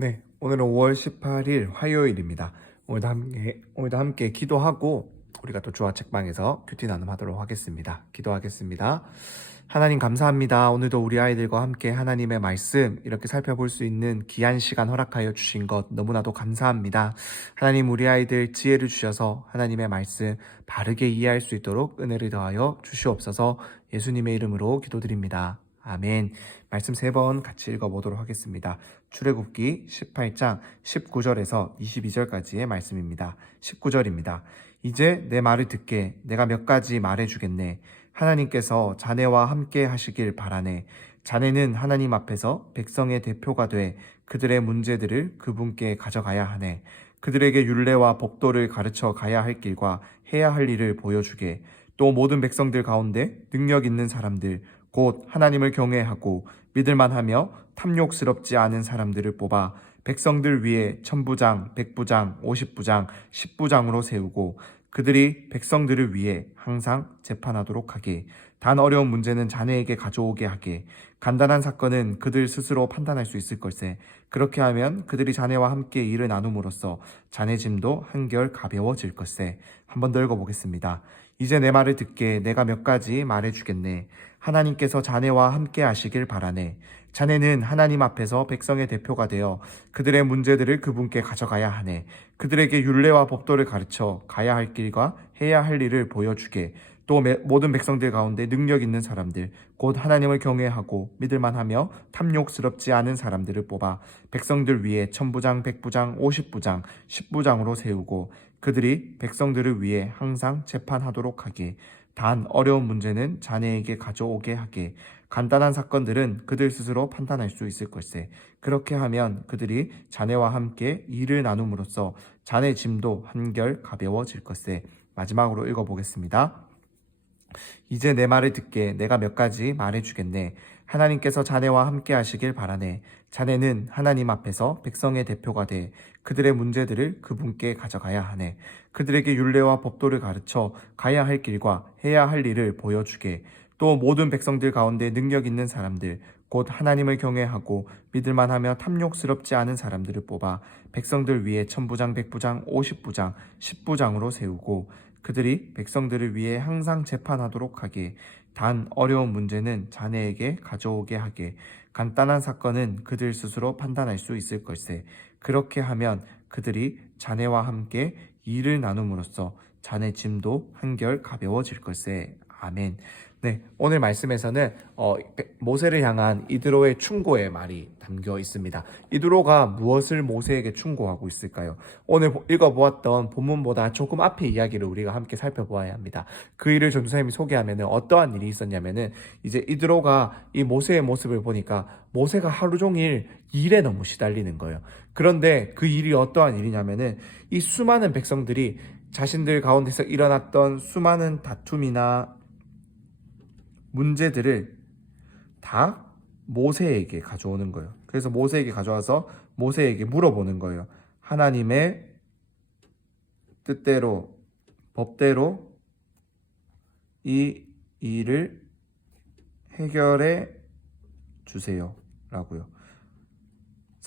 네, 오늘은 5월 18일 화요일입니다. 오늘도 함께, 오늘도 함께 기도하고 우리가 또 주와 책방에서 큐티 나눔하도록 하겠습니다. 기도하겠습니다. 하나님 감사합니다. 오늘도 우리 아이들과 함께 하나님의 말씀 이렇게 살펴볼 수 있는 귀한 시간 허락하여 주신 것 너무나도 감사합니다. 하나님 우리 아이들 지혜를 주셔서 하나님의 말씀 바르게 이해할 수 있도록 은혜를 더하여 주시옵소서 예수님의 이름으로 기도드립니다. 아멘. 말씀 세 번 같이 읽어보도록 하겠습니다. 출애굽기 18장 19절에서 22절까지의 말씀입니다. 19절입니다. 이제 내 말을 듣게 내가 몇 가지 말해 주겠네. 하나님께서 자네와 함께 하시길 바라네. 자네는 하나님 앞에서 백성의 대표가 돼 그들의 문제들을 그분께 가져가야 하네. 그들에게 율례와 법도를 가르쳐 가야 할 길과 해야 할 일을 보여주게. 또 모든 백성들 가운데 능력 있는 사람들, 곧 하나님을 경외하고 믿을만하며 탐욕스럽지 않은 사람들을 뽑아 백성들 위에 천부장, 백부장, 오십부장, 십부장으로 세우고 그들이 백성들을 위해 항상 재판하도록 하게 단 어려운 문제는 자네에게 가져오게 하게 간단한 사건은 그들 스스로 판단할 수 있을 걸세 그렇게 하면 그들이 자네와 함께 일을 나눔으로써 자네 짐도 한결 가벼워질 걸세 한번 더 읽어보겠습니다. 이제 내 말을 듣게 내가 몇 가지 말해주겠네. 하나님께서 자네와 함께 하시길 바라네. 자네는 하나님 앞에서 백성의 대표가 되어 그들의 문제들을 그분께 가져가야 하네. 그들에게 율례와 법도를 가르쳐 가야 할 길과 해야 할 일을 보여주게. 또 매- 모든 백성들 가운데 능력 있는 사람들, 곧 하나님을 경외하고 믿을만하며 탐욕스럽지 않은 사람들을 뽑아 백성들 위에 천부장, 백부장, 오십부장, 십부장으로 세우고 그들이 백성들을 위해 항상 재판하도록 하게. 단 어려운 문제는 자네에게 가져오게 하게. 간단한 사건들은 그들 스스로 판단할 수 있을 걸세. 그렇게 하면 그들이 자네와 함께 일을 나눔으로써 자네 짐도 한결 가벼워질 걸세. 마지막으로 읽어보겠습니다. 이제 내 말을 듣게 내가 몇 가지 말해주겠네. 하나님께서 자네와 함께 하시길 바라네. 자네는 하나님 앞에서 백성의 대표가 돼 그들의 문제들을 그분께 가져가야 하네. 그들에게 율례와 법도를 가르쳐 가야 할 길과 해야 할 일을 보여주게. 또 모든 백성들 가운데 능력 있는 사람들, 곧 하나님을 경외하고 믿을만하며 탐욕스럽지 않은 사람들을 뽑아 백성들 위에 천부장, 백부장, 오십부장, 십부장으로 세우고 그들이 백성들을 위해 항상 재판하도록 하게 단 어려운 문제는 자네에게 가져오게 하게 간단한 사건은 그들 스스로 판단할 수 있을 걸세. 그렇게 하면 그들이 자네와 함께 일을 나눔으로써 자네 짐도 한결 가벼워질 걸세 아멘 네, 오늘 말씀에서는 어, 모세를 향한 이드로의 충고의 말이 담겨 있습니다. 이드로가 무엇을 모세에게 충고하고 있을까요? 오늘 읽어보았던 본문보다 조금 앞의 이야기를 우리가 함께 살펴보아야 합니다. 그 일을 전도사님이 소개하면 어떠한 일이 있었냐면은 이제 이드로가 이 모세의 모습을 보니까 모세가 하루 종일 일에 너무 시달리는 거예요. 그런데 그 일이 어떠한 일이냐면은 이 수많은 백성들이 자신들 가운데서 일어났던 수많은 다툼이나 문제들을 다 모세에게 가져오는 거예요. 그래서 모세에게 가져와서 모세에게 물어보는 거예요. 하나님의 뜻대로, 법대로 이 일을 해결해 주세요. 라고요.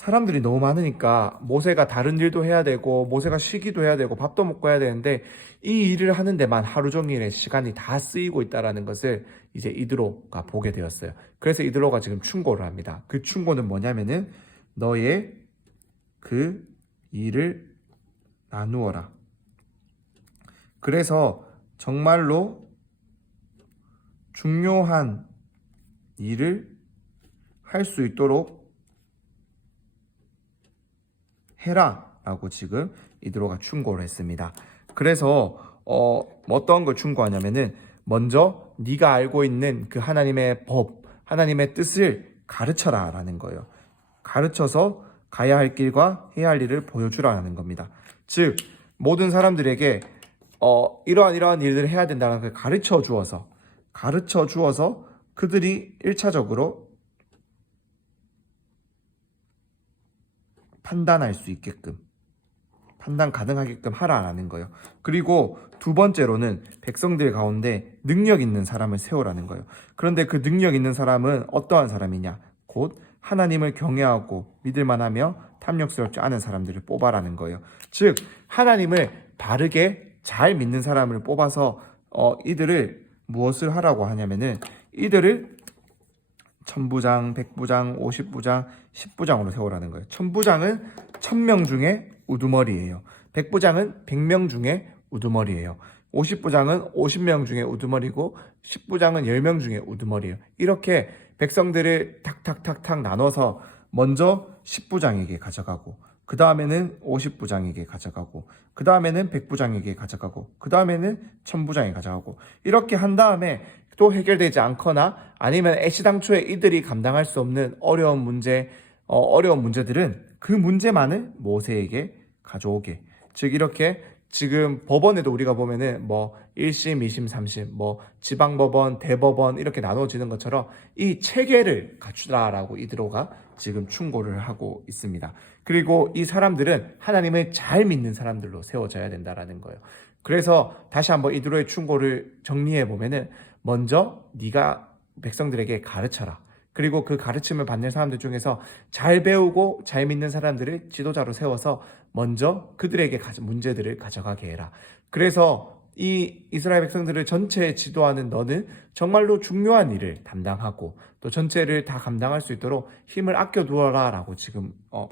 사람들이 너무 많으니까 모세가 다른 일도 해야 되고 모세가 쉬기도 해야 되고 밥도 먹고 해야 되는데 이 일을 하는 데만 하루 종일의 시간이 다 쓰이고 있다라는 것을 이제 이드로가 보게 되었어요. 그래서 이드로가 지금 충고를 합니다. 그 충고는 뭐냐면은 너의 그 일을 나누어라. 그래서 정말로 중요한 일을 할 수 있도록 해라 라고 지금 이드로가 충고를 했습니다. 그래서 어, 어떤 걸 충고하냐면은 먼저 네가 알고 있는 그 하나님의 법, 하나님의 뜻을 가르쳐라 라는 거예요. 가르쳐서 가야 할 길과 해야 할 일을 보여주라는 겁니다. 즉 모든 사람들에게 어, 이러한 이러한 일들을 해야 된다는 걸 가르쳐 주어서 가르쳐 주어서 그들이 1차적으로 판단할 수 있게끔 판단 가능하게끔 하라라는 거예요. 그리고 두 번째로는 백성들 가운데 능력 있는 사람을 세우라는 거예요. 그런데 그 능력 있는 사람은 어떠한 사람이냐? 곧 하나님을 경외하고 믿을 만하며 탐욕스럽지 않은 사람들을 뽑아라는 거예요. 즉 하나님을 바르게 잘 믿는 사람을 뽑아서 어, 이들을 무엇을 하라고 하냐면은 이들을 천부장, 백부장, 오십부장, 십부장으로 세우라는 거예요. 천부장은 천명 중에 우두머리예요. 백부장은 백명 중에 우두머리예요. 오십부장은 오십 명 중에 우두머리고 십부장은 열 명 중에 우두머리예요. 이렇게 백성들을 탁탁탁탁 나눠서 먼저 십부장에게 가져가고 그 다음에는 오십부장에게 가져가고 그 다음에는 백부장에게 가져가고 그 다음에는 천부장에 가져가고 이렇게 한 다음에 또 해결되지 않거나 아니면 애시당초에 이들이 감당할 수 없는 어려운 문제 어, 어려운 문제들은 그 문제만을 모세에게 가져오게 즉 이렇게 지금 법원에도 우리가 보면은 뭐 1심, 2심, 3심, 뭐 지방법원, 대법원 이렇게 나눠지는 것처럼 이 체계를 갖추라라고 이드로가 지금 충고를 하고 있습니다. 그리고 이 사람들은 하나님을 잘 믿는 사람들로 세워져야 된다라는 거예요. 그래서 다시 한번 이드로의 충고를 정리해 보면은 먼저 네가 백성들에게 가르쳐라. 그리고 그 가르침을 받는 사람들 중에서 잘 배우고 잘 믿는 사람들을 지도자로 세워서 먼저 그들에게 문제들을 가져가게 해라. 그래서 이 이스라엘 백성들을 전체 지도하는 너는 정말로 중요한 일을 담당하고 또 전체를 다 감당할 수 있도록 힘을 아껴 두어라 라고 지금 어,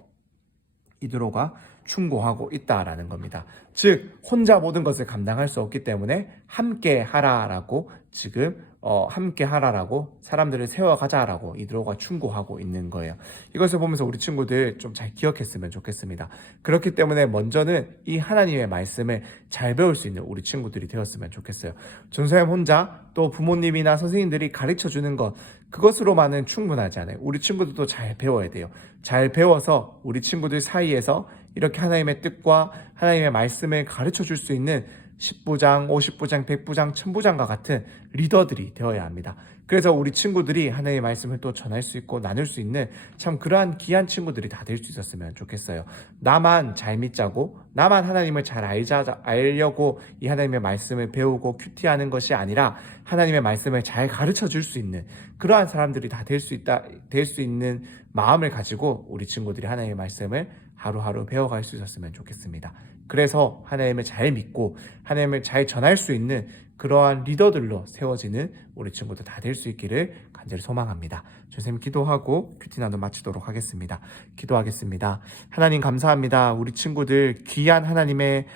이드로가 충고하고 있다라는 겁니다. 즉 혼자 모든 것을 감당할 수 없기 때문에 함께 하라라고 지금 어, 함께 하라라고 사람들을 세워가자라고 이드로가 충고하고 있는 거예요. 이것을 보면서 우리 친구들 좀 잘 기억했으면 좋겠습니다. 그렇기 때문에 먼저는 이 하나님의 말씀을 잘 배울 수 있는 우리 친구들이 되었으면 좋겠어요. 전소연 혼자 또 부모님이나 선생님들이 가르쳐 주는 것 그것으로만은 충분하지 않아요. 우리 친구들도 잘 배워야 돼요. 잘 배워서 우리 친구들 사이에서 이렇게 하나님의 뜻과 하나님의 말씀을 가르쳐 줄 수 있는 10부장, 50부장, 100부장, 1000부장과 같은 리더들이 되어야 합니다. 그래서 우리 친구들이 하나님의 말씀을 또 전할 수 있고 나눌 수 있는 참 그러한 귀한 친구들이 다 될 수 있었으면 좋겠어요. 나만 잘 믿자고, 나만 하나님을 잘 알자, 알려고 이 하나님의 말씀을 배우고 큐티하는 것이 아니라 하나님의 말씀을 잘 가르쳐 줄 수 있는 그러한 사람들이 다 될 수 있다, 될 수 있는 마음을 가지고 우리 친구들이 하나님의 말씀을 하루하루 배워갈 수 있었으면 좋겠습니다. 그래서 하나님을 잘 믿고 하나님을 잘 전할 수 있는 그러한 리더들로 세워지는 우리 친구들 다 될 수 있기를 간절히 소망합니다. 선생님 기도하고 큐티 나도 마치도록 하겠습니다. 기도하겠습니다. 하나님 감사합니다. 우리 친구들 귀한 하나님의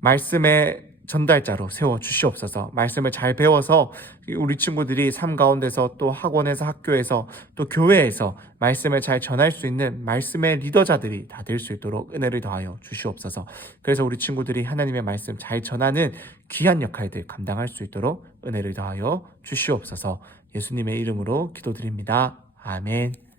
말씀에 전달자로 세워 주시옵소서. 말씀을 잘 배워서 우리 친구들이 삶 가운데서 또 학원에서 학교에서 또 교회에서 말씀을 잘 전할 수 있는 말씀의 리더자들이 다 될 수 있도록 은혜를 더하여 주시옵소서. 그래서 우리 친구들이 하나님의 말씀 잘 전하는 귀한 역할들 감당할 수 있도록 은혜를 더하여 주시옵소서. 예수님의 이름으로 기도드립니다. 아멘.